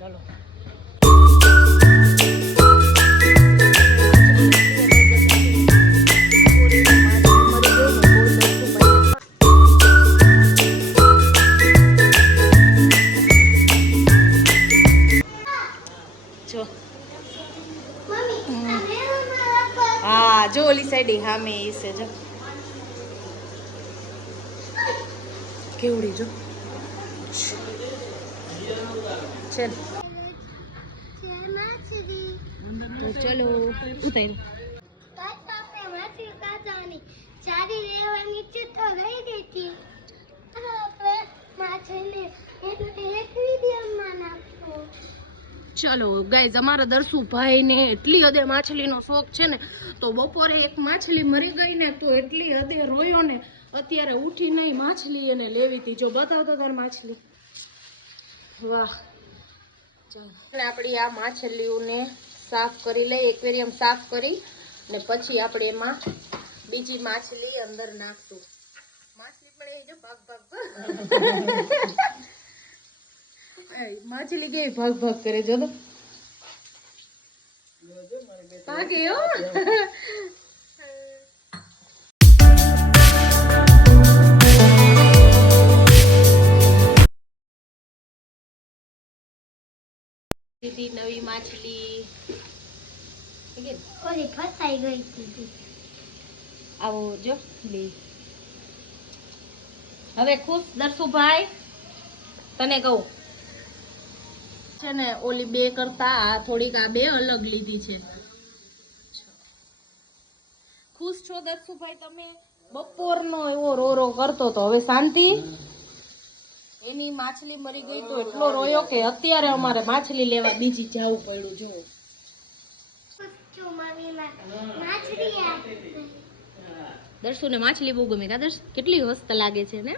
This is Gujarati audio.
ચાલો જો હા જો ઓલી સાઈડ હા મેં એ છે જો કેવડી જો ચલ તો ચલો ઉતાર ચલો ગાઈઝ અમારા દર્શુભાઈ ને એટલી હદે માછલીનો શોખ છે ને તો બપોરે એક માછલી મરી ગઈ ને તો એટલી હદે રોયો ને અત્યારે ઉઠી નહીં માછલી એને લેવી હતી જો બતાવતો તાર માછલી વાહ ચાલો આપણી આ માછલીઓને સાફ કરી લઈ એક્વેરિયમ સાફ કરી ને પછી આપણે એમાં બીજી માછલી અંદર નાખશું માછલી પણ એ જો ભાગ ભાગ માછલી કેવી ભાગ ભાગ કરે જો તો ભાગે હો નવી માછલી ઓલી ફસાઈ ગઈ હતી આવો જો લે હવે ખુશ દર્શુભાઈ તને કહું છે ને ઓલી બે કરતા આ થોડીક આ બે અલગ લીધી છે ખુશ છો દર્શુભાઈ તમે બપોરનો એવો રોરો કરતો તો હવે શાંતિ એની માછલી મરી ગઈ તો એટલો રોયો કે અત્યારે અમારે માછલી લેવા બીજી જવું પડ્યું જો દર્શુ ને માછલી બહુ ગમે કા દર્શ કેટલી મસ્ત લાગે છે ને